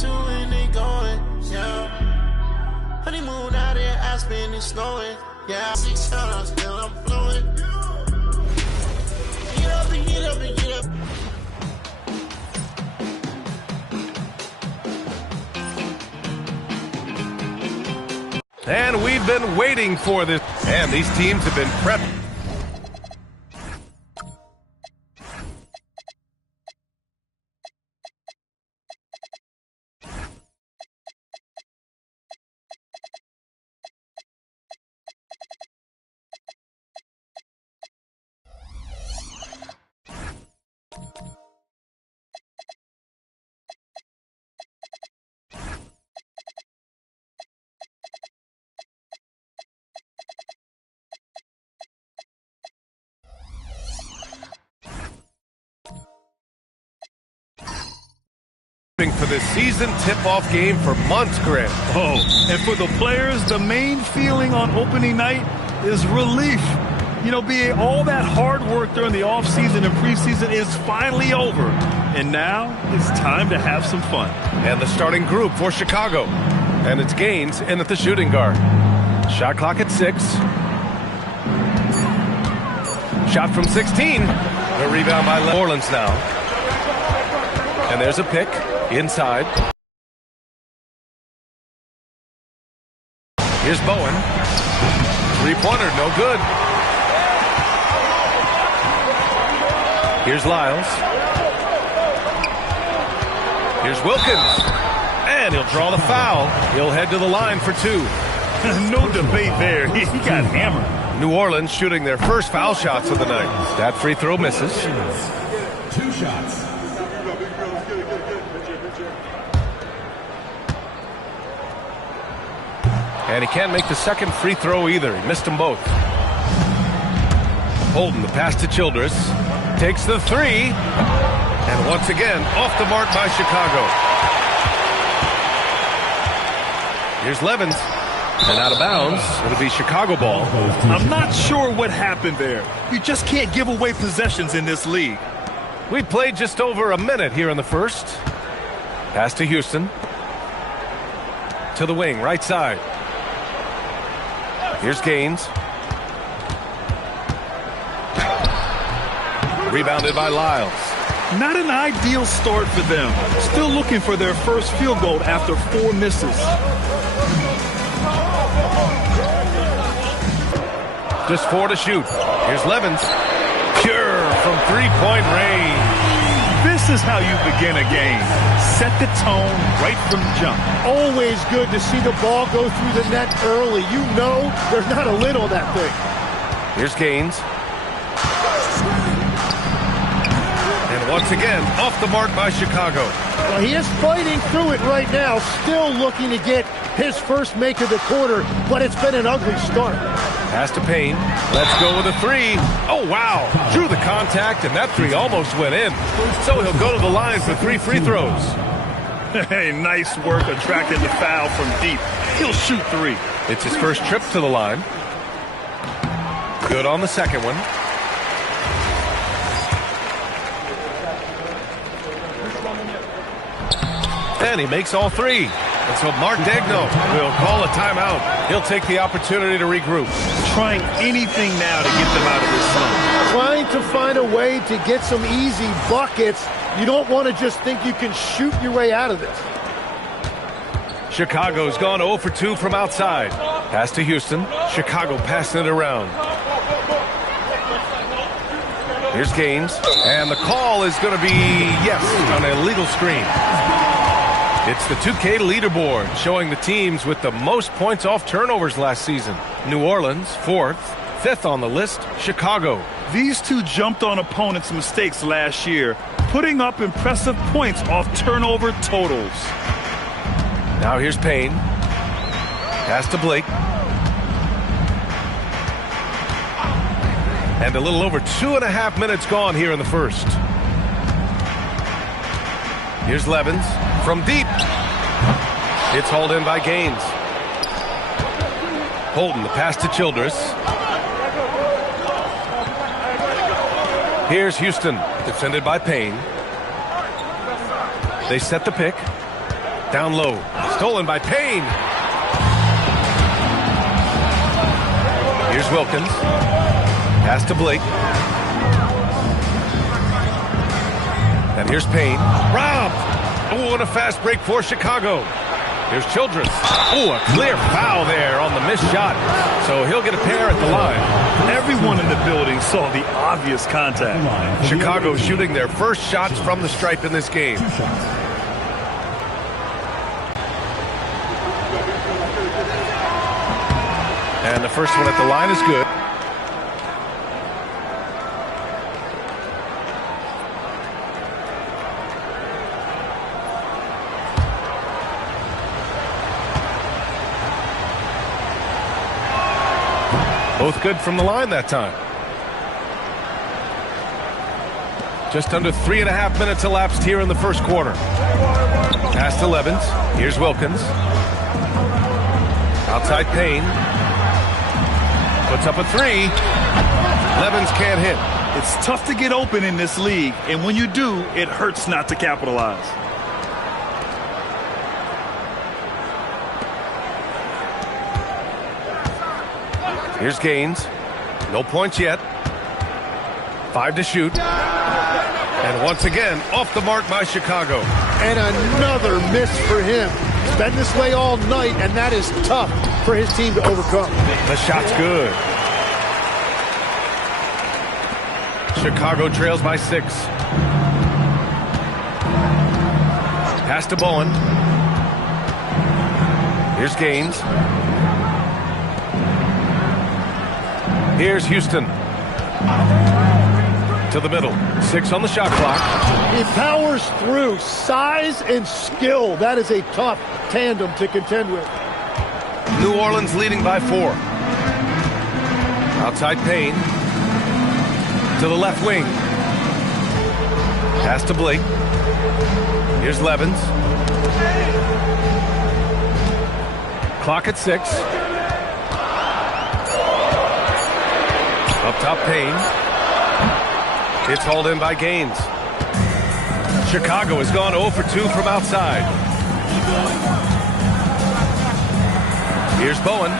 to and they going, yeah. Honeymoon out here, Aspen and snowing, yeah. 6 shots, still I'm flowing. Get up and get up and get up. And we've been waiting for this. And these teams have been prepped. For the season tip-off game for months, Grant. Oh, and for the players, the main feeling on opening night is relief. You know, being all that hard work during the offseason and preseason is finally over. And now it's time to have some fun. And the starting group for Chicago. And it's Gaines in at the shooting guard. Shot clock at 6. Shot from 16. The rebound by New Orleans now. And there's a pick. Inside. Here's Bowen. Three-pointer, no good. Here's Lyles. Here's Wilkins. And he'll draw the foul. He'll head to the line for 2. No debate there. He got hammered. New Orleans shooting their first foul shots of the night. That free throw misses. 2 shots. And he can't make the second free throw either. He missed them both. Holden, the pass to Childress. Takes the 3. And once again, off the mark by Chicago. Here's Levens. And out of bounds. It'll be Chicago ball. I'm not sure what happened there. You just can't give away possessions in this league. We played just over a minute here in the first. Pass to Houston. To the wing, right side. Here's Gaines. Rebounded by Lyles. Not an ideal start for them. Still looking for their first field goal after 4 misses. Just 4 to shoot. Here's Levens. Pure from three-point range. This is how you begin a game. Set the tone right from the jump. Always good to see the ball go through the net early. You know there's not a lid on that thing. Here's Gaines. And once again, off the mark by Chicago. Well, he is fighting through it right now, still looking to get his first make of the quarter, but it's been an ugly start. Pass to Payne. Let's go with a 3. Oh, wow. Drew the contact, and that 3 almost went in. So he'll go to the line for 3 free throws. Hey, nice work attracting the foul from deep. He'll shoot 3. It's his first trip to the line. Good on the second one. And he makes all 3. And so Mark Degno will call a timeout. He'll take the opportunity to regroup. Trying anything now to get them out of this slump. Trying to find a way to get some easy buckets. You don't want to just think you can shoot your way out of this. Chicago's gone 0 for 2 from outside. Pass to Houston. Chicago passing it around. Here's Gaines. And the call is going to be, yes, on an illegal screen. It's the 2K leaderboard showing the teams with the most points off turnovers last season. New Orleans, 4th. 5th on the list, Chicago. These two jumped on opponents' mistakes last year, putting up impressive points off turnover totals. Now here's Payne. Pass to Blake. And a little over 2.5 minutes gone here in the first. Here's Levens from deep. It's hauled in by Gaines. Holden, the pass to Childress. Here's Houston, defended by Payne. They set the pick. Down low. Stolen by Payne. Here's Wilkins. Pass to Blake. And here's Payne. Robbed. Oh, and a fast break for Chicago. Here's Childress. Oh, a clear foul there on the missed shot. So he'll get a pair at the line. Everyone in the building saw the obvious contact. Chicago shooting their first shots from the stripe in this game. And the first one at the line is good. Both good from the line that time. Just under 3.5 minutes elapsed here in the first quarter. Pass to Levens. Here's Wilkins. Outside Payne. Puts up a three. Levens can't hit. It's tough to get open in this league, and when you do, it hurts not to capitalize. Here's Gaines. No points yet. 5 to shoot. And once again, off the mark by Chicago. And another miss for him. It's been this way all night, and that is tough for his team to overcome. The shot's good. Chicago trails by 6. Pass to Bowen. Here's Gaines. Here's Houston. To the middle. 6 on the shot clock. He powers through. Size and skill. That is a tough tandem to contend with. New Orleans leading by 4. Outside Payne. To the left wing. Pass to Blake. Here's Levens. Clock at 6. Up top Payne. It's hauled in by Gaines. Chicago has gone 0 for 2 from outside. Here's Bowen.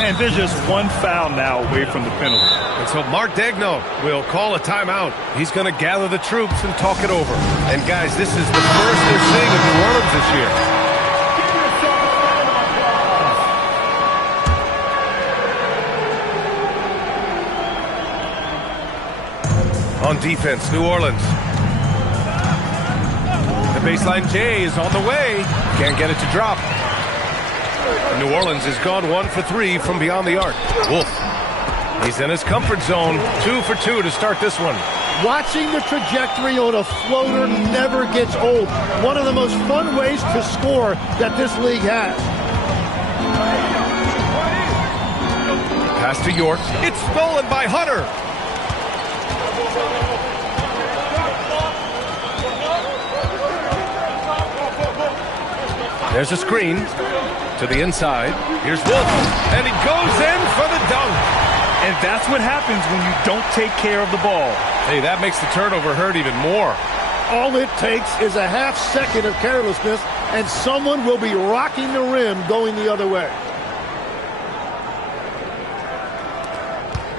And there's just one foul now away from the penalty. And so Mark Daigneault will call a timeout. He's going to gather the troops and talk it over. And guys, this is the first they're seeing of New Orleans this year. On defense, New Orleans. The baseline J is on the way. Can't get it to drop. New Orleans has gone 1 for 3 from beyond the arc. Wolf. He's in his comfort zone. 2 for 2 to start this one. Watching the trajectory on a floater never gets old. One of the most fun ways to score that this league has. Pass to York. It's stolen by Hunter. There's a screen to the inside. Here's Wolf, and he goes in for the dunk. And that's what happens when you don't take care of the ball. Hey, that makes the turnover hurt even more. All it takes is a half second of carelessness, and someone will be rocking the rim going the other way.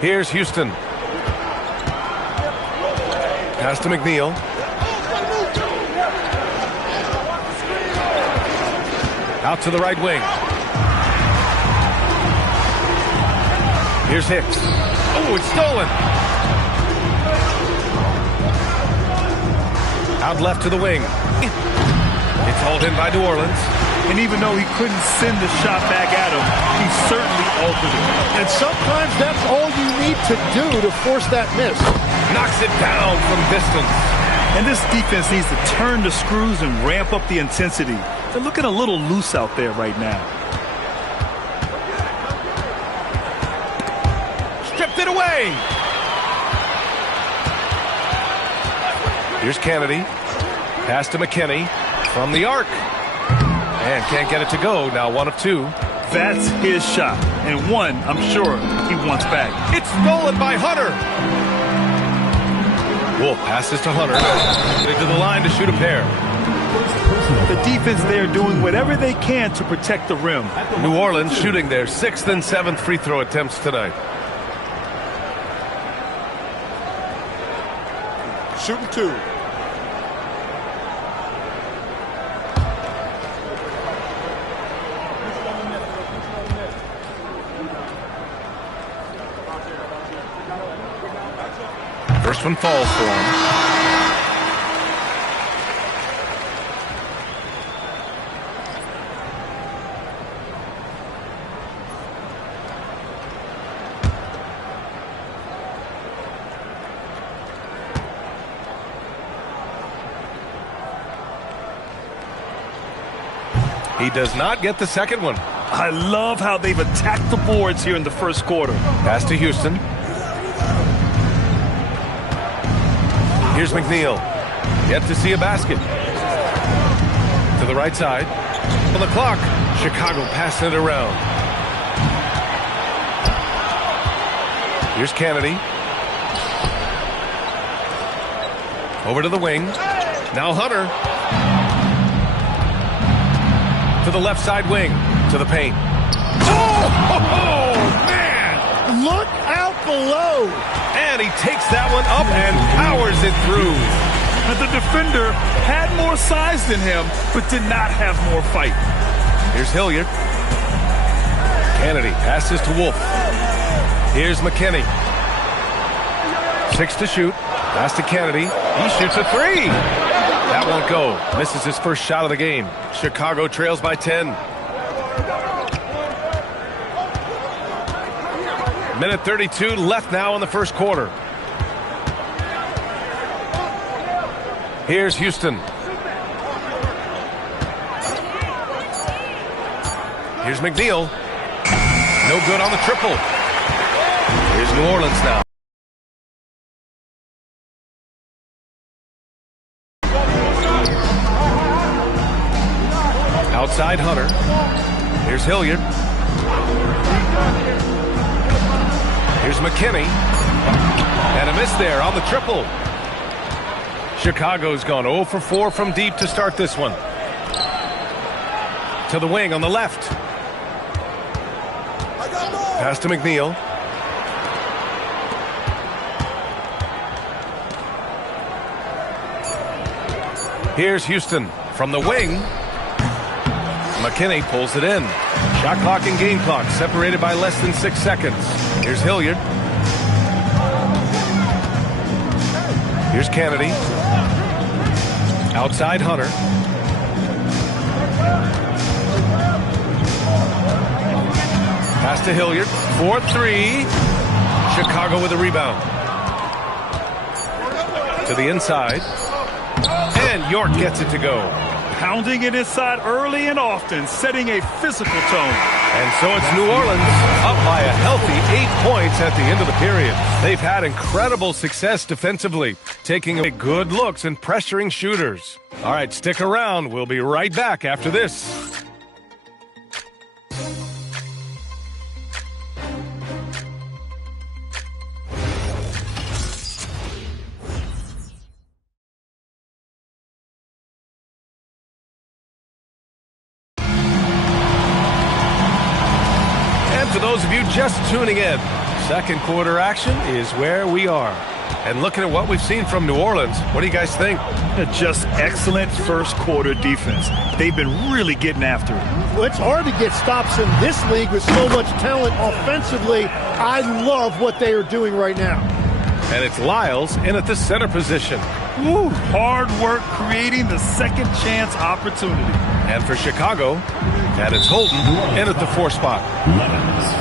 Here's Houston. Pass to McNeil. Out to the right wing. Here's Hicks. Oh, it's stolen. Out left to the wing. It's hauled in by New Orleans. And even though he couldn't send the shot back at him, he certainly altered it. And sometimes that's all you need to do to force that miss. Knocks it down from distance. And this defense needs to turn the screws and ramp up the intensity. They're looking a little loose out there right now. Stripped it away. Here's Kennedy. Pass to McKinney from the arc. And can't get it to go. Now 1 of 2. That's his shot. And one, I'm sure, he wants back. It's stolen by Hunter. Wolf passes to Hunter. To the line to shoot a pair. The defense there doing whatever they can to protect the rim. New Orleans shooting their 6th and 7th free throw attempts tonight. Shooting 2. First one falls for him. He does not get the second one. I love how they've attacked the boards here in the first quarter. Pass to Houston. Here's McNeil. Yet to see a basket. To the right side. On the clock. Chicago passing it around. Here's Kennedy. Over to the wing. Now Hunter. To the left side wing. To the paint. Oh, man! Look out below. And he takes that one up and powers it through. But the defender had more size than him, but did not have more fight. Here's Hilliard. Kennedy passes to Wolf. Here's McKinney. 6 to shoot. Pass to Kennedy. He shoots a 3. That won't go. Misses his first shot of the game. Chicago trails by 10. Minute 32 left now in the first quarter. Here's Houston. Here's McNeil. No good on the triple. Here's New Orleans now. Outside Hunter. Here's Hilliard. Here's McKinney. And a miss there on the triple. Chicago's gone 0 for 4 from deep to start this one. To the wing on the left. Pass to McNeil. Here's Houston from the wing. McKinney pulls it in. Shot clock and game clock separated by less than 6 seconds. Here's Hilliard. Here's Kennedy. Outside Hunter. Pass to Hilliard. 4-3. Chicago with a rebound. To the inside. And York gets it to go. Pounding it inside early and often, setting a physical tone. And so it's New Orleans up by a healthy 8 points at the end of the period. They've had incredible success defensively, taking away good looks and pressuring shooters. All right, stick around. We'll be right back after this. For those of you just tuning in, second quarter action is where we are. And looking at what we've seen from New Orleans, what do you guys think? Just excellent first quarter defense. They've been really getting after it. Well, it's hard to get stops in this league with so much talent offensively. I love what they are doing right now. And it's Lyles in at the center position. Woo, hard work creating the second chance opportunity. And for Chicago, and it's Holden in at the 4 spot. Lemons.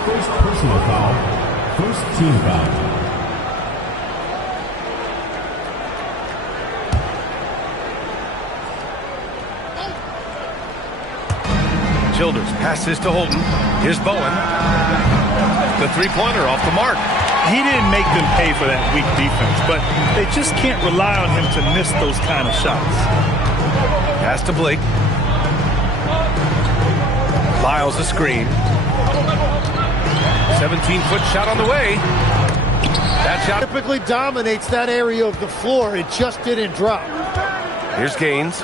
First personal foul. First team foul. Childers passes to Holden. Here's Bowen. The three-pointer off the mark. He didn't make them pay for that weak defense, but they just can't rely on him to miss those kind of shots. Pass to Blake. Lyles a screen. 17-foot shot on the way. That shot Typically dominates that area of the floor. It just didn't drop. Here's Gaines.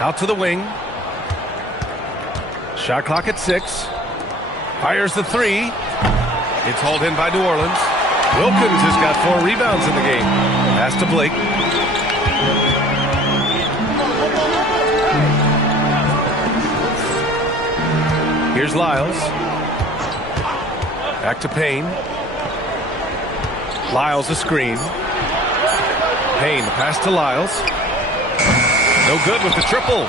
Out to the wing. Shot clock at 6. Fires the 3. It's hauled in by New Orleans. Wilkins has got 4 rebounds in the game. Pass to Blake. Here's Lyles. Back to Payne. Lyles a screen. Payne, pass to Lyles. No good with the triple.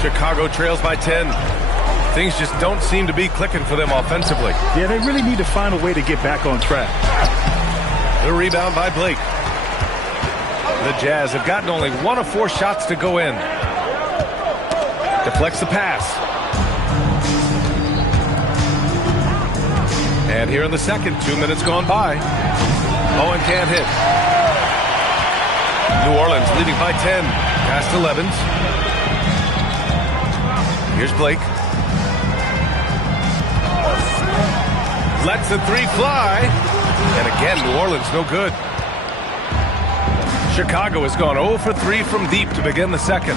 Chicago trails by 10. Things just don't seem to be clicking for them offensively. Yeah, they really need to find a way to get back on track. The rebound by Blake. The Jazz have gotten only 1 of 4 shots to go in. Deflects the pass. And here in the second, 2 minutes gone by. Bowen can't hit. New Orleans leading by 10. Past 11. Here's Blake. Lets the 3 fly. And again, New Orleans no good. Chicago has gone 0 for 3 from deep to begin the second.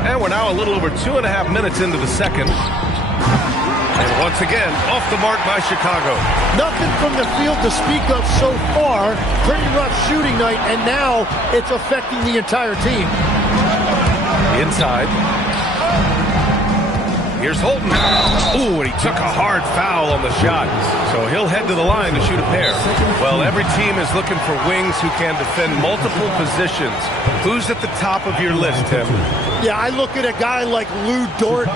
And we're now a little over 2.5 minutes into the second. And once again, off the mark by Chicago. Nothing from the field to speak of so far. Pretty rough shooting night, and now it's affecting the entire team. Inside. Here's Holton. Ooh, and he took a hard foul on the shot. So he'll head to the line to shoot a pair. Well, every team is looking for wings who can defend multiple positions. Who's at the top of your list, Tim? Yeah, I look at a guy like Lou Dort.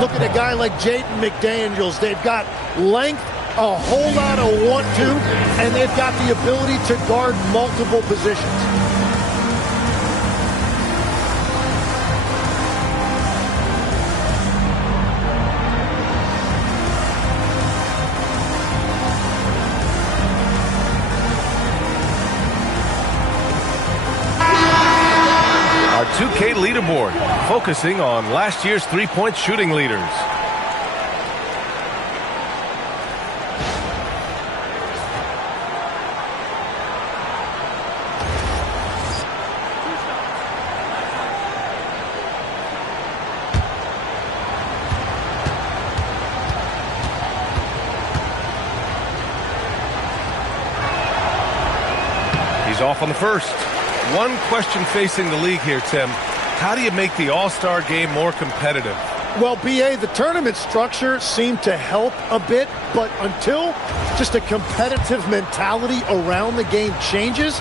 Look at a guy like Jaden McDaniels. They've got length, a whole lot of want-to, and they've got the ability to guard multiple positions. Our 2K leaderboard, focusing on last year's three-point shooting leaders. He's off on the first. One question facing the league here, Tim. How do you make the All-Star game more competitive? Well, B.A., the tournament structure seemed to help a bit, but until just a competitive mentality around the game changes,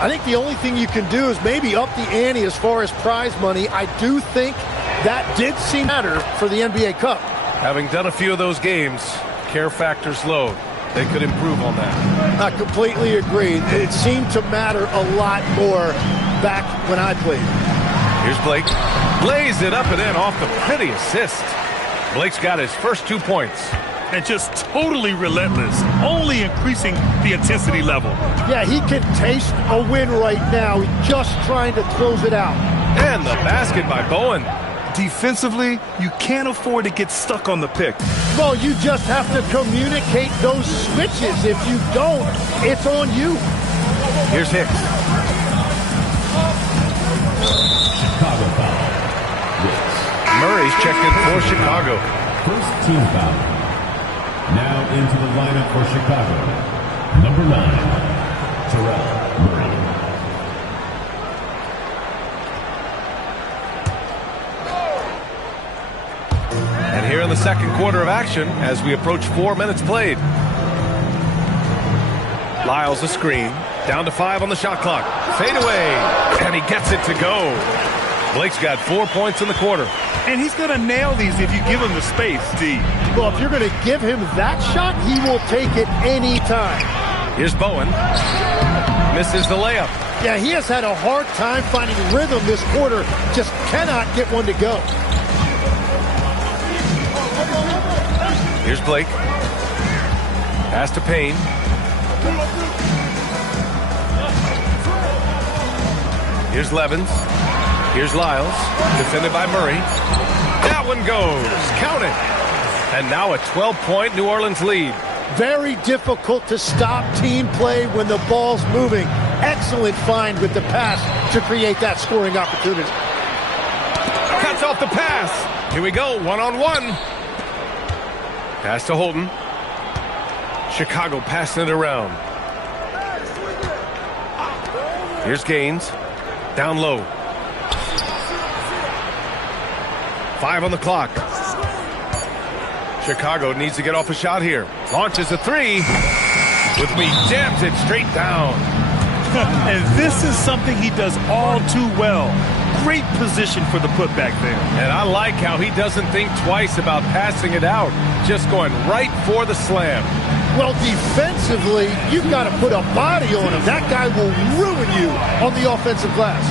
I think the only thing you can do is maybe up the ante as far as prize money. I do think that did seem to matter for the NBA Cup. Having done a few of those games, care factor's low. They could improve on that. I completely agree. It seemed to matter a lot more back when I played. Here's Blake. Lays it up and in off the pretty assist. Blake's got his first 2 points. And just totally relentless, only increasing the intensity level. Yeah, he can taste a win right now. He's just trying to close it out. And the basket by Bowen. Defensively, you can't afford to get stuck on the pick. Well, you just have to communicate those switches. If you don't, it's on you. Here's Hicks. Chicago foul. Murray's checked in for Chicago. First team foul. Now into the lineup for Chicago. Number 9, Terrell Murray. And here in the second quarter of action, as we approach 4 minutes played. Lyles a screen. Down to 5 on the shot clock. Fade away. And he gets it to go. Blake's got 4 points in the quarter. And he's going to nail these if you give him the space, D. Well, if you're going to give him that shot, he will take it any time. Here's Bowen. Misses the layup. Yeah, he has had a hard time finding rhythm this quarter. Just cannot get one to go. Here's Blake. Pass to Payne. Here's Levens. Here's Lyles, defended by Murray. That one goes. Count it. And now a 12-point New Orleans lead. Very difficult to stop team play when the ball's moving. Excellent find with the pass to create that scoring opportunity. Cuts off the pass. Here we go, one-on-one. Pass to Holton. Chicago passing it around. Here's Gaines. Down low. 5 on the clock. Chicago needs to get off a shot here. Launches a 3. With me, jams it straight down. And this is something he does all too well. Great position for the putback there. And I like how he doesn't think twice about passing it out. Just going right for the slam. Well, defensively, you've got to put a body on him. That guy will ruin you on the offensive glass.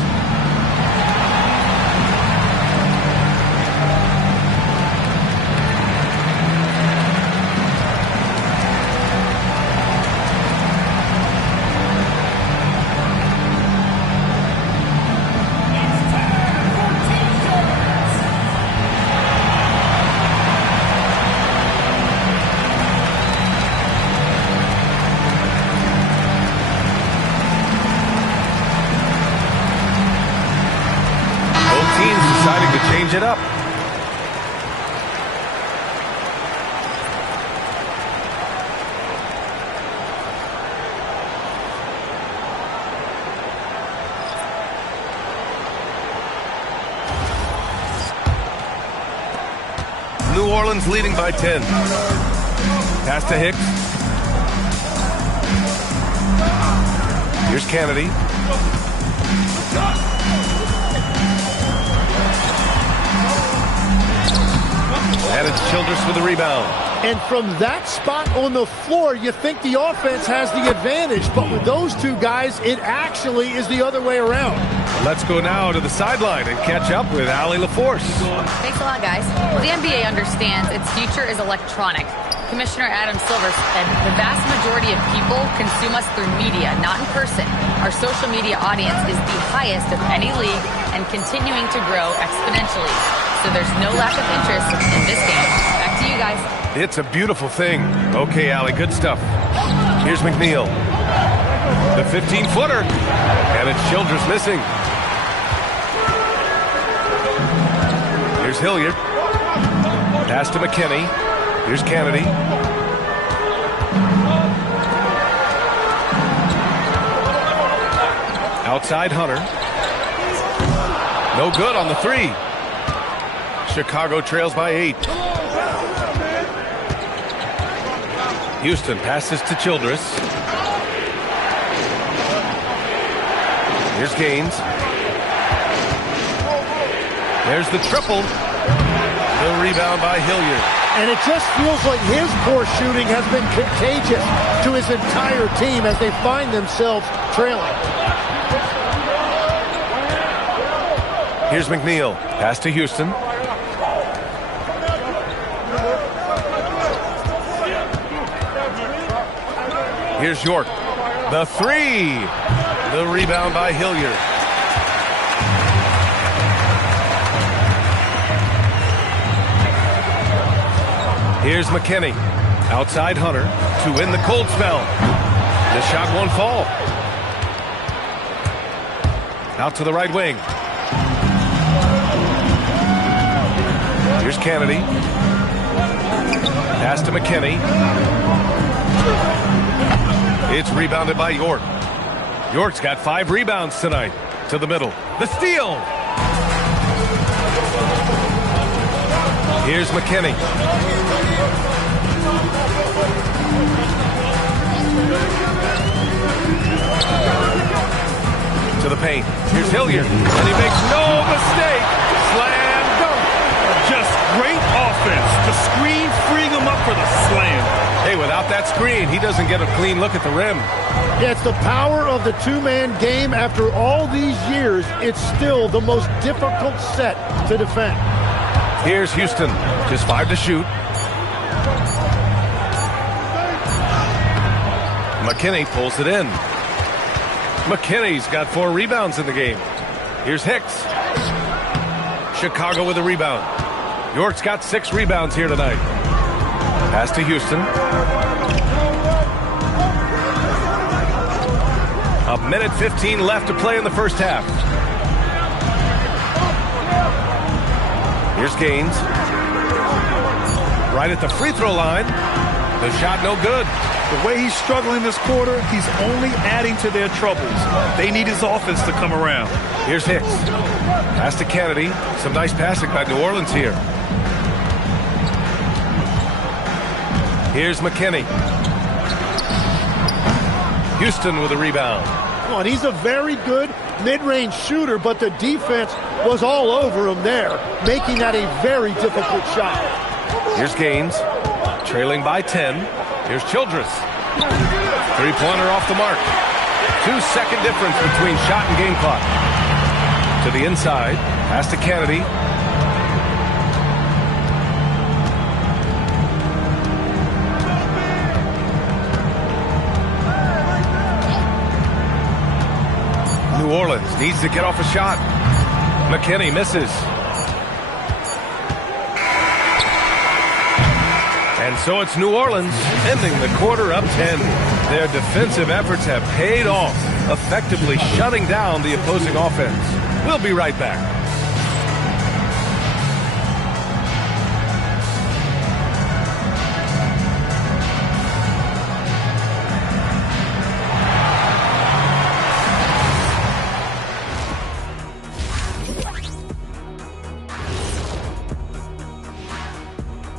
Change it up. New Orleans leading by 10. Pass to Hicks. Here's Kennedy. And it's Childress with the rebound. And from that spot on the floor, you think the offense has the advantage. But with those two guys, it actually is the other way around. Let's go now to the sideline and catch up with Allie LaForce. Thanks a lot, guys. Well, the NBA understands its future is electronic. Commissioner Adam Silver said the vast majority of people consume us through media, not in person. Our social media audience is the highest of any league and continuing to grow exponentially. So there's no lack of interest in this game. Back to you guys. It's a beautiful thing. Okay, Allie, good stuff. Here's McNeil. The 15-footer. And it's Childress missing. Here's Hilliard. Pass to McKinney. Here's Kennedy. Outside Hunter. No good on the 3. Chicago trails by 8. Houston passes to Childress. Here's Gaines. There's the triple. The rebound by Hilliard. And it just feels like his poor shooting has been contagious to his entire team as they find themselves trailing. Here's McNeil. Pass to Houston. Here's York. The 3. The rebound by Hilliard. Here's McKinney. Outside Hunter to win the cold spell. The shot won't fall. Out to the right wing. Here's Kennedy. Pass to McKinney. It's rebounded by York. York's got 5 rebounds tonight. To the middle. The steal. Here's McKinney. To the paint. Here's Hilliard. And he makes no mistake. Slam dunk. Just great offense. The screen freeing him up for the slam. Hey, without that screen, he doesn't get a clean look at the rim. Yeah, it's the power of the two-man game. After all these years, it's still the most difficult set to defend. Here's Houston. Just 5 to shoot. McKinney pulls it in. McKinney's got 4 rebounds in the game. Here's Hicks. Chicago with a rebound. York's got 6 rebounds here tonight. Pass to Houston. A minute 15 left to play in the first half. Here's Gaines. Right at the free throw line. The shot no good. The way he's struggling this quarter, he's only adding to their troubles. They need his offense to come around. Here's Hicks. Pass to Kennedy. Some nice passing by New Orleans here. Here's McKinney. Houston with a rebound. Well, and he's a very good mid-range shooter, but the defense was all over him there, making that a very difficult shot. Here's Gaines, trailing by 10. Here's Childress. Three-pointer off the mark. 2-second difference between shot and game clock. To the inside, pass to Kennedy. New Orleans needs to get off a shot. McKinney misses. And so it's New Orleans ending the quarter up 10. Their defensive efforts have paid off, effectively shutting down the opposing offense. We'll be right back.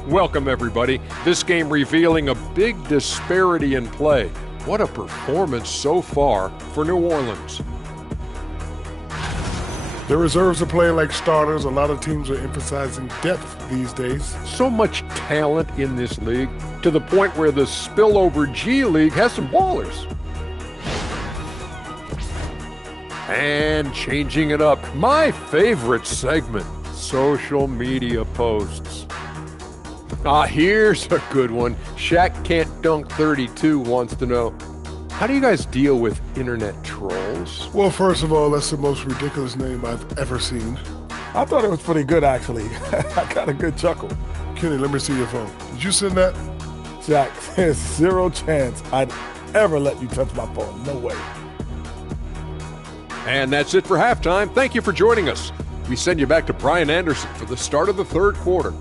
Welcome, everybody. This game revealing a big disparity in play. What a performance so far for New Orleans. The reserves are playing like starters. A lot of teams are emphasizing depth these days. So much talent in this league, to the point where the spillover G League has some ballers. And changing it up, my favorite segment, social media posts. Here's a good one. Shaq Can't Dunk 32 wants to know, how do you guys deal with internet trolls? Well, first of all, that's the most ridiculous name I've ever seen. I thought it was pretty good, actually. I got a good chuckle. Kenny, let me see your phone. Did you send that? Jack, there's zero chance I'd ever let you touch my phone. No way. And that's it for halftime. Thank you for joining us. We send you back to Brian Anderson for the start of the third quarter.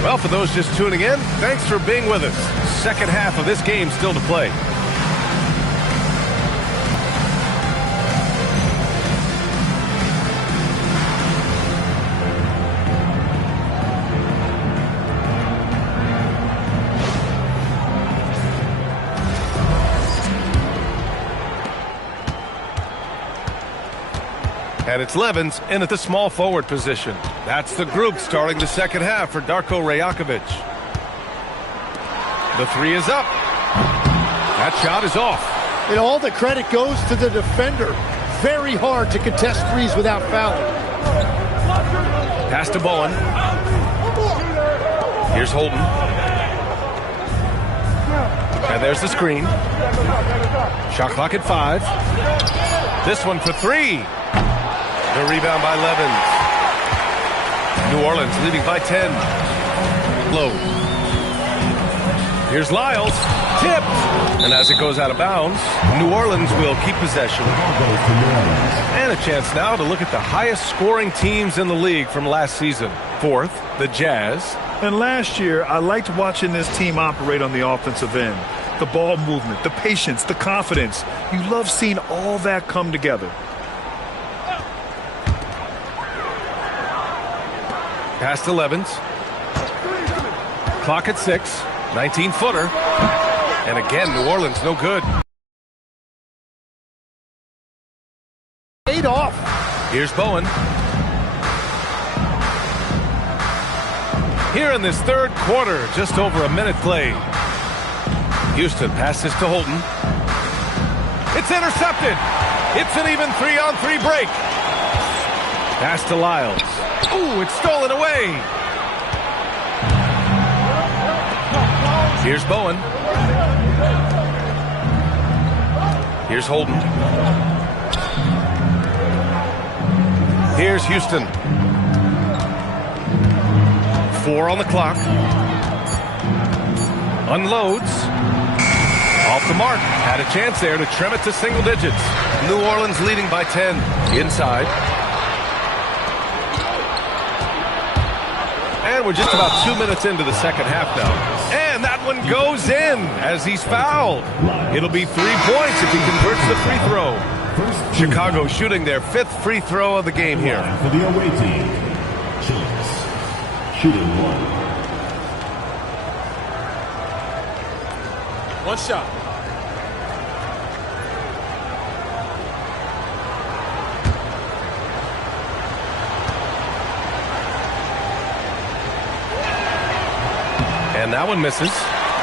Well, for those just tuning in, thanks for being with us. Second half of this game still to play. And it's Levens in at the small forward position. That's the group starting the second half for Darko Rajakovic. The three is up. That shot is off. And all the credit goes to the defender. Very hard to contest threes without fouling. Pass to Bowen. Here's Holden. And there's the screen. Shot clock at 5. This one for 3. The rebound by Levens. New Orleans leading by 10. Low. Here's Lyles. Tipped. And as it goes out of bounds, New Orleans will keep possession. And a chance now to look at the highest scoring teams in the league from last season. Fourth, the Jazz. And last year, I liked watching this team operate on the offensive end. The ball movement, the patience, the confidence. You love seeing all that come together. Pass to Levens. Clock at 6. 19-footer. And again, New Orleans no good. Paid off. Here's Bowen. Here in this third quarter, just over a minute played. Houston passes to Holden. It's intercepted. It's an even 3-on-3 break. Pass to Lyles. Ooh, it's stolen away. Here's Bowen. Here's Holden. Here's Houston. 4 on the clock. Unloads. Off the mark. Had a chance there to trim it to single digits. New Orleans leading by 10. Inside. And we're just about 2 minutes into the second half now. And that one goes in as he's fouled. It'll be 3 points if he converts the free throw. Chicago shooting their 5th free throw of the game here. For the away team, Childs shooting 1. One shot. And that one misses.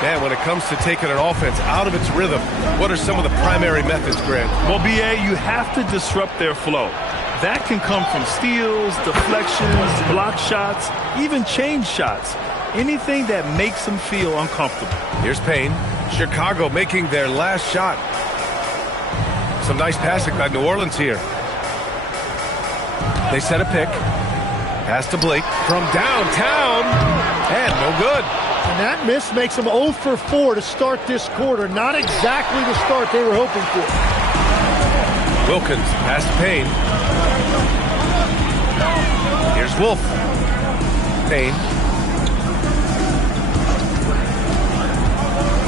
Man, when it comes to taking an offense out of its rhythm, what are some of the primary methods, Grant? Well, B.A., you have to disrupt their flow. That can come from steals, deflections, block shots, even change shots. Anything that makes them feel uncomfortable. Here's Payne. Chicago making their last shot. Some nice passing by New Orleans here. They set a pick. Pass to Blake from downtown. And no good. And that miss makes them 0 for 4 to start this quarter. Not exactly the start they were hoping for. Wilkins, pass to Payne. Here's Wolf. Payne.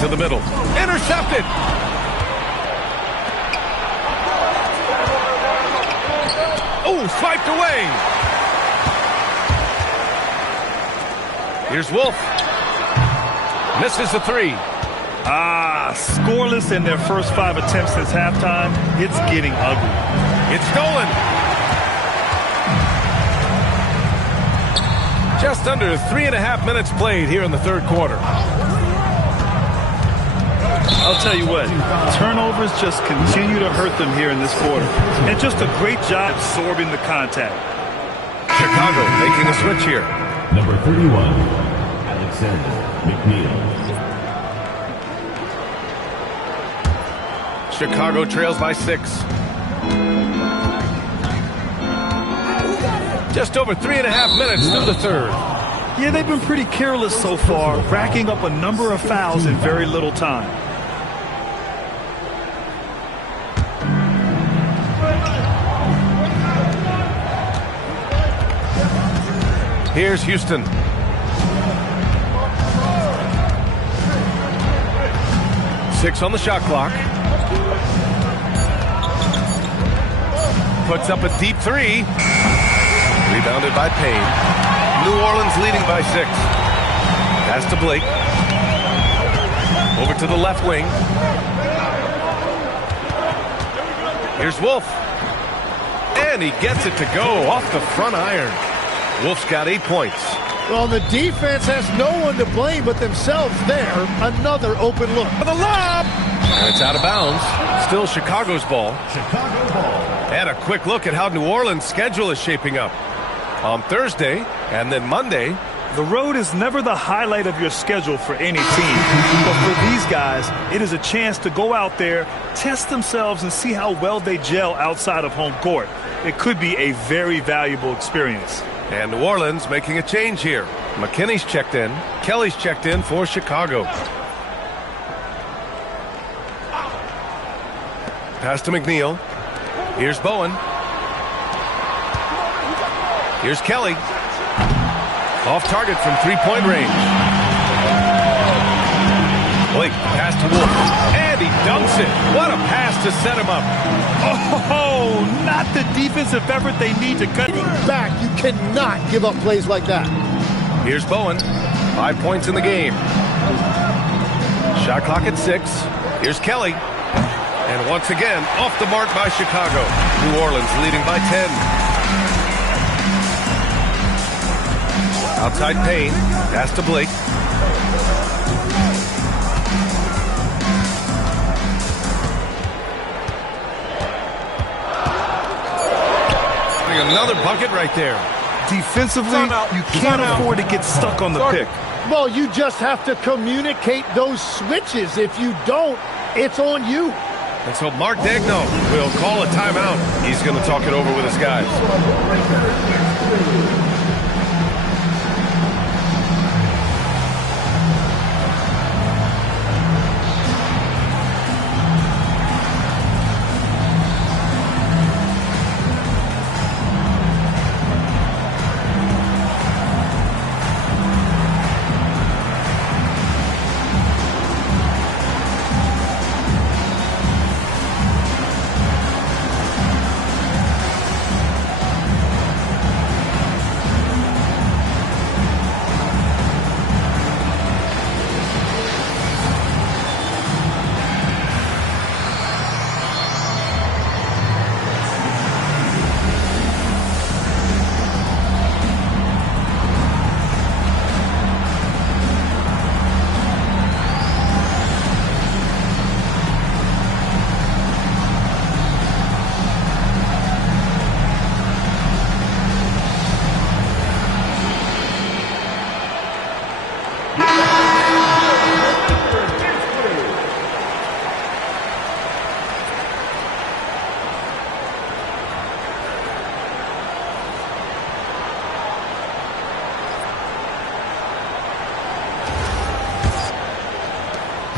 To the middle. Intercepted. Oh, swiped away. Here's Wolf. Misses the 3. Scoreless in their first 5 attempts since halftime. It's getting ugly. It's stolen. Just under 3.5 minutes played here in the third quarter. I'll tell you what, turnovers just continue to hurt them here in this quarter. And just a great job absorbing the contact. Chicago making a switch here. Number 31, Alexander McNeil. Chicago trails by 6. Just over 3.5 minutes through the third. Yeah, they've been pretty careless so far, racking up a number of fouls in very little time. Here's Houston. Six on the shot clock. Puts up a deep 3. Rebounded by Payne. New Orleans leading by 6. Pass to Blake. Over to the left wing. Here's Wolf. And he gets it to go off the front iron. Wolf's got 8 points. Well, the defense has no one to blame but themselves there. Another open look. For the lob! And it's out of bounds. Still Chicago's ball. Chicago ball. And a quick look at how New Orleans' schedule is shaping up. On Thursday and then Monday. The road is never the highlight of your schedule for any team. But for these guys, it is a chance to go out there, test themselves, and see how well they gel outside of home court. It could be a very valuable experience. And New Orleans making a change here. McKinney's checked in. Kelly's checked in for Chicago. Pass to McNeil. Here's Bowen. Here's Kelly. Off target from three-point range. Blake, pass to Wolf. And he dunks it. What a pass to set him up. Oh, not the defensive effort they need to cut. Back, you cannot give up plays like that. Here's Bowen. 5 points in the game. Shot clock at 6. Here's Kelly. And once again, off the mark by Chicago. New Orleans leading by 10. Outside Payne. Pass to Blake. another bucket right there. Defensively, you can't afford to get stuck on the pick. Well, you just have to communicate those switches. If you don't, it's on you. And so Mark Degno will call a timeout. He's going to talk it over with his guys.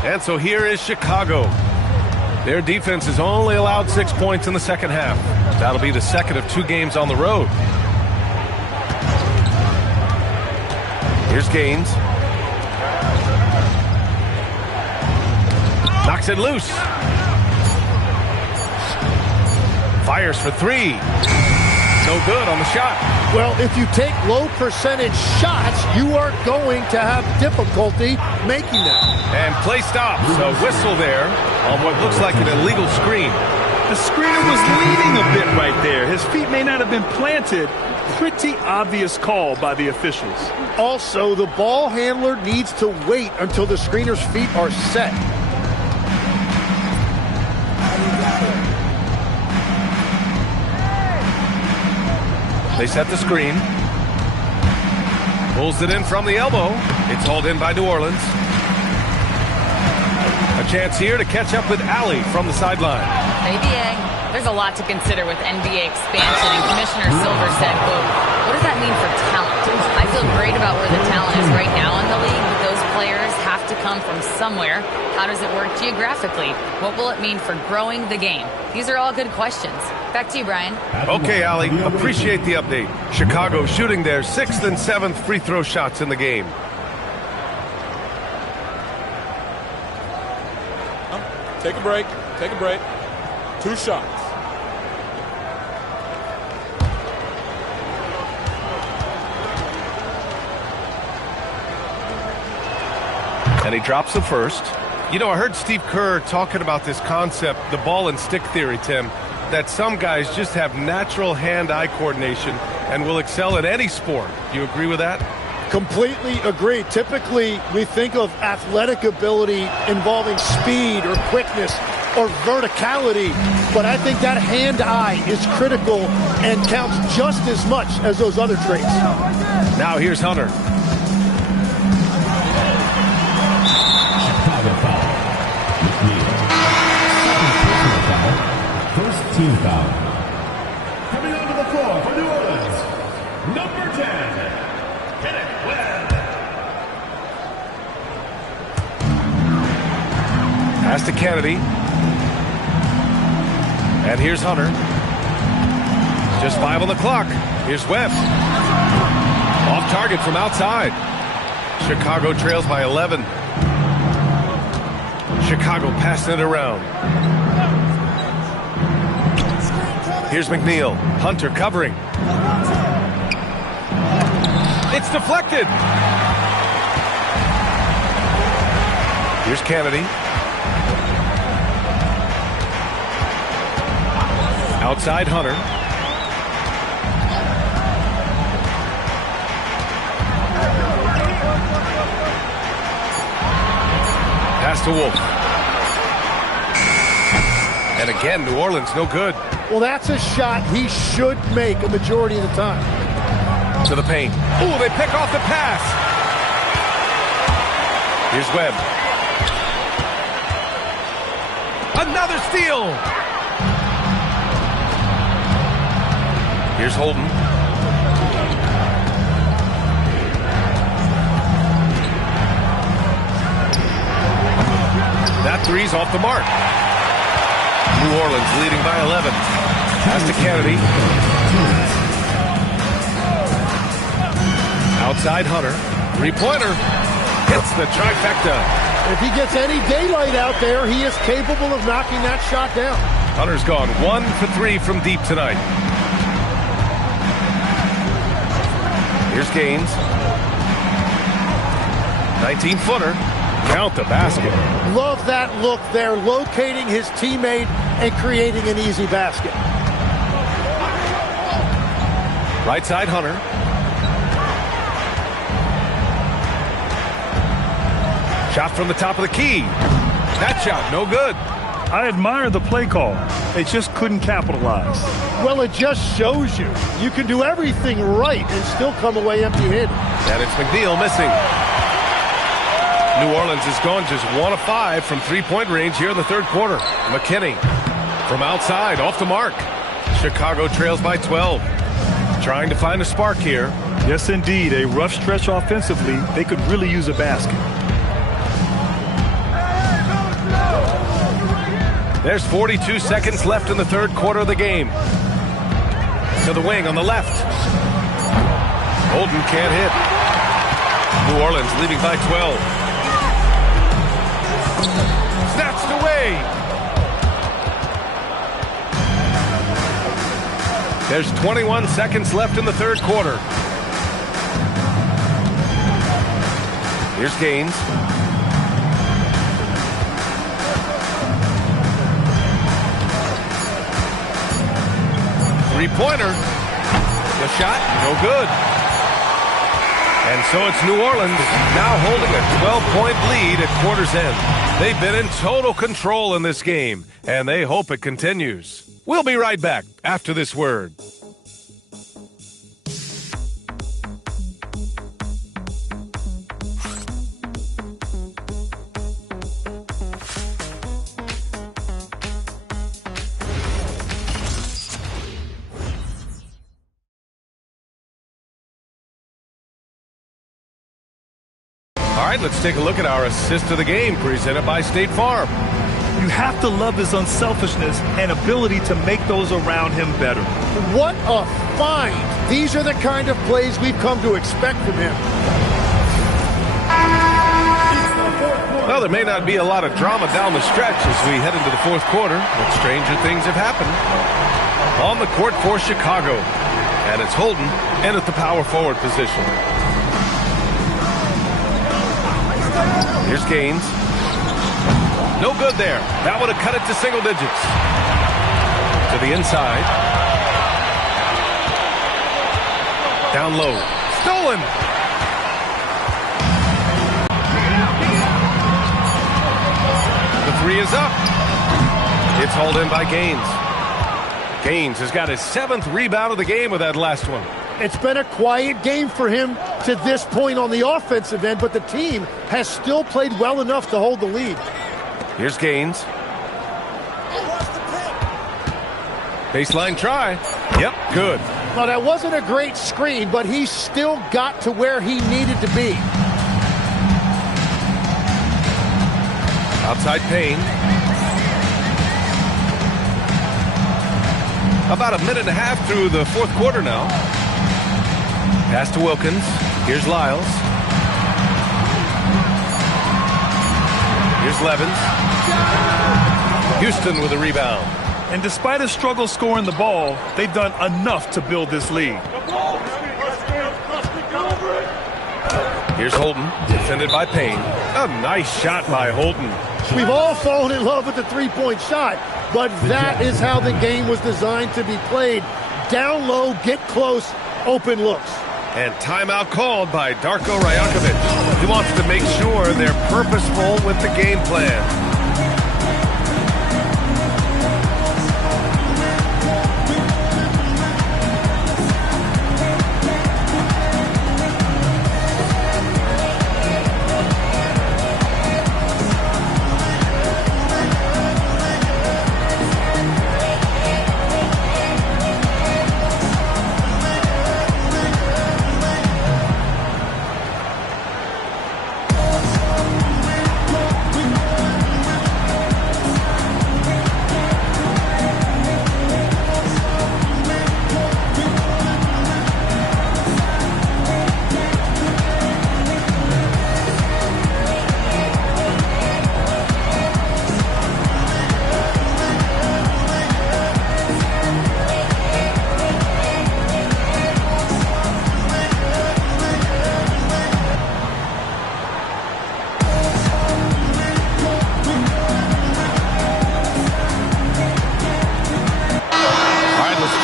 And so here is Chicago. Their defense has only allowed 6 points in the second half. That'll be the second of 2 games on the road. Here's Gaines. Knocks it loose. Fires for 3. No good on the shot. Well, if you take low percentage shots, you are going to have difficulty making them. And play stops. A whistle there on what looks like an illegal screen. The screener was leaning a bit right there. His feet may not have been planted. Pretty obvious call by the officials. Also, the ball handler needs to wait until the screener's feet are set. They set the screen. Pulls it in from the elbow. It's hauled in by New Orleans. A chance here to catch up with Allie from the sideline. ABA, there's a lot to consider with NBA expansion, and Commissioner Silver said, quote, what does that mean for talent? I feel great about where the talent is right now in the league, but those players have to come from somewhere. How does it work geographically? What will it mean for growing the game? These are all good questions. Back to you, Brian. Okay, Allie, appreciate the update. Chicago shooting their 6th and 7th free throw shots in the game. Take a break. Take a break. 2 shots. And he drops the first. You know, I heard Steve Kerr talking about this concept, the ball and stick theory, Tim, that some guys just have natural hand-eye coordination and will excel at any sport. You agree with that? Completely agree. Typically, we think of athletic ability involving speed or quickness or verticality, but I think that hand-eye is critical and counts just as much as those other traits. Now here's Hunter. Chicago foul. McNeil. Second personal foul. First team foul. Coming onto the floor for New Orleans, number 10, Kenneth Webb. Pass to Kennedy. And here's Hunter. Just 5 on the clock. Here's Webb. Off target from outside. Chicago trails by 11. Chicago passing it around. Here's McNeil. Hunter covering. It's deflected. Here's Kennedy. Outside Hunter. Pass to Wolf. And again, New Orleans no good. Well, that's a shot he should make a majority of the time. To the paint. Ooh, they pick off the pass. Here's Webb. Another steal. Here's Holden. That three's off the mark. New Orleans leading by 11. Pass to Kennedy. Outside Hunter. Three-pointer. Hits the trifecta. If he gets any daylight out there, he is capable of knocking that shot down. Hunter's gone 1 for 3 from deep tonight. Here's Gaines. 19-footer. Count the basket. Love that look there, locating his teammate and creating an easy basket. Right side Hunter. Shot from the top of the key. That shot, no good. I admire the play call. They just couldn't capitalize. Well, it just shows you can do everything right and still come away empty-handed. And it's McNeil missing. New Orleans has gone just 1 of 5 from three-point range here in the third quarter. McKinney from outside, off the mark. Chicago trails by 12. Trying to find a spark here. Yes, indeed. A rough stretch offensively. They could really use a basket. There's 42 seconds left in the third quarter of the game. To the wing on the left. Holden can't hit. New Orleans leading by 12. Snatched away. There's 21 seconds left in the third quarter. Here's Gaines. Three-pointer. The shot, no good. And so it's New Orleans now holding a 12-point lead at quarter's end. They've been in total control in this game, and they hope it continues. We'll be right back after this word. All right, let's take a look at our assist of the game presented by State Farm. You have to love his unselfishness and ability to make those around him better. What a find. These are the kind of plays we've come to expect from him. Well, there may not be a lot of drama down the stretch as we head into the fourth quarter, but stranger things have happened. On the court for Chicago, and it's Holden in at the power forward position. Here's Gaines. No good there. That would have cut it to single digits. To the inside. Down low. Stolen. The three is up. It's hauled in by Gaines. Gaines has got his 7th rebound of the game with that last one. It's been a quiet game for him to this point on the offensive end, but the team has still played well enough to hold the lead. Here's Gaines. Baseline try. Yep, good. Now, that wasn't a great screen, but he still got to where he needed to be. Outside Payne. About a minute and a half through the fourth quarter now. Pass to Wilkins. Here's Lyles. Here's Levins. Houston with a rebound. And despite a struggle scoring the ball, they've done enough to build this lead. Here's Holden, defended by Payne. A nice shot by Holden. We've all fallen in love with the three-point shot, but that is how the game was designed to be played. Down low, get close, open looks. And timeout called by Darko Rajakovic. He wants to make sure they're purposeful with the game plan.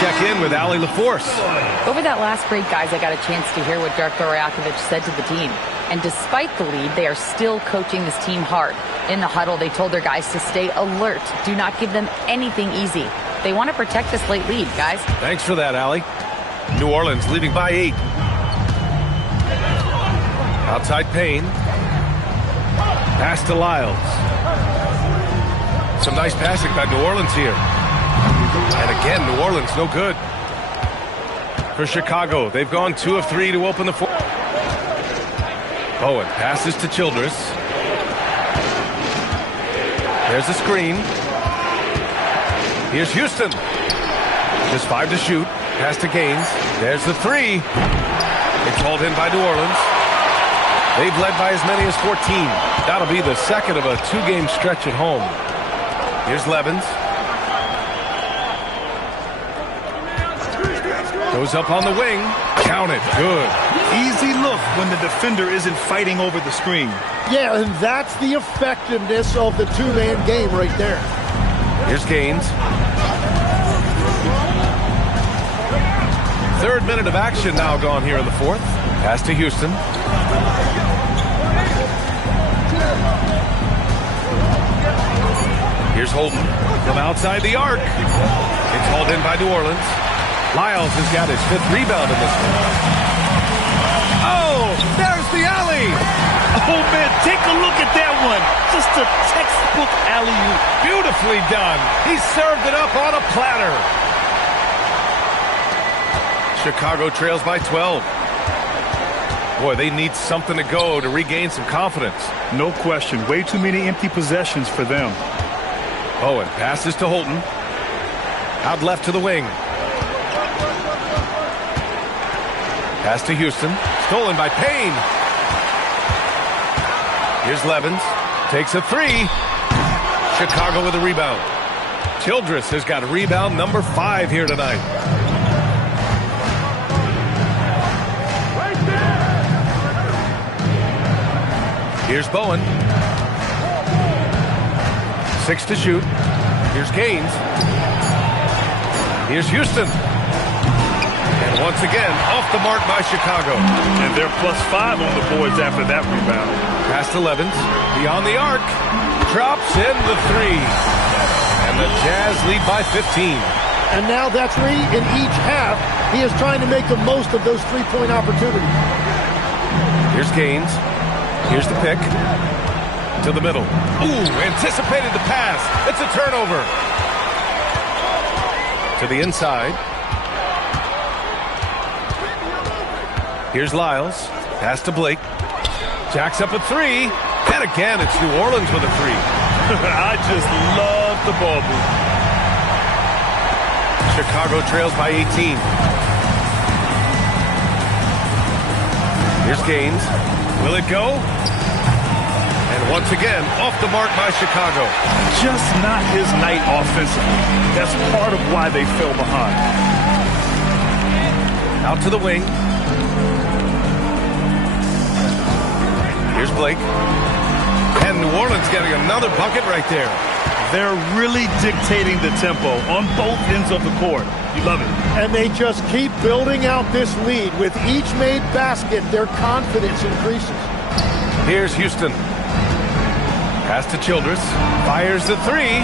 check in with Allie LaForce. Over that last break, guys, I got a chance to hear what Darko Rajakovic said to the team. And despite the lead, they are still coaching this team hard. In the huddle, they told their guys to stay alert. Do not give them anything easy. They want to protect this late lead, guys. Thanks for that, Allie. New Orleans leading by 8. Outside Payne. Pass to Lyles. Some nice passing by New Orleans here. And again, New Orleans no good. For Chicago, they've gone 2 of 3 to open the 4. Bowen passes to Childress. There's the screen. Here's Houston. Just 5 to shoot. Pass to Gaines. There's the 3. It's hauled in by New Orleans. They've led by as many as 14. That'll be the second of a 2-game stretch at home. Here's Levens. Goes up on the wing. Count it. Good. Easy look when the defender isn't fighting over the screen. Yeah, and that's the effectiveness of the two-man game right there. Here's Gaines. Third minute of action now gone here in the 4th. Pass to Houston. Here's Holden from outside the arc. It's hauled in by New Orleans. Lyles has got his 5th rebound in this one. Oh, there's the alley. Oh, man, take a look at that one. Just a textbook alley-oop. Beautifully done. He served it up on a platter. Chicago trails by 12. Boy, they need something to go to regain some confidence. No question. Way too many empty possessions for them. Bowen passes to Holton. Out left to the wing. Pass to Houston. Stolen by Payne. Here's Levens. Takes a 3. Chicago with a rebound. Childress has got rebound number 5 here tonight. Here's Bowen. 6 to shoot. Here's Gaines. Here's Houston. And once again, off the mark by Chicago. And they're +5 on the boards after that rebound. Pass to Levens. Beyond the arc. Drops in the 3. And the Jazz lead by 15. And now that's 3 in each half. He is trying to make the most of those three-point opportunities. Here's Gaines. Here's the pick. To the middle. Ooh, anticipated the pass. It's a turnover. To the inside. Here's Lyles. Pass to Blake. Jacks up a 3. And again, it's New Orleans with a 3. I just love the ball move. Chicago trails by 18. Here's Gaines. Will it go? And once again, off the mark by Chicago. Just not his night offensively. That's part of why they fell behind. Out to the wing. Here's Blake. And New Orleans getting another bucket right there. They're really dictating the tempo on both ends of the court. You love it. And they just keep building out this lead. With each made basket, their confidence increases. Here's Houston. Pass to Childress. Fires the 3.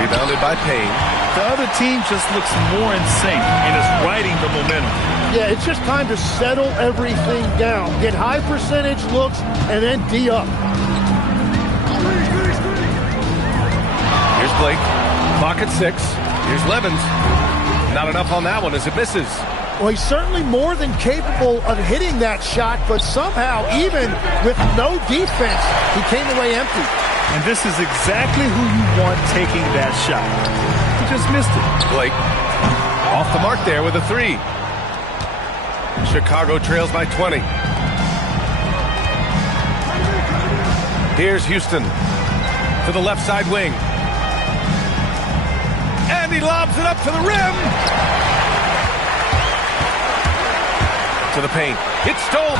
Rebounded by Payne. The other team just looks more in sync and is riding the momentum. Yeah, it's just time to settle everything down. Get high percentage looks and then D up. Here's Blake. Clock at 6. Here's Levens. Not enough on that one as it misses. Well, he's certainly more than capable of hitting that shot, but somehow, even with no defense, he came away empty. And this is exactly who you want taking that shot. He just missed it. Blake off the mark there with a 3. Chicago trails by 20. Here's Houston to the left side wing. And he lobs it up to the rim. To the paint. It's stolen.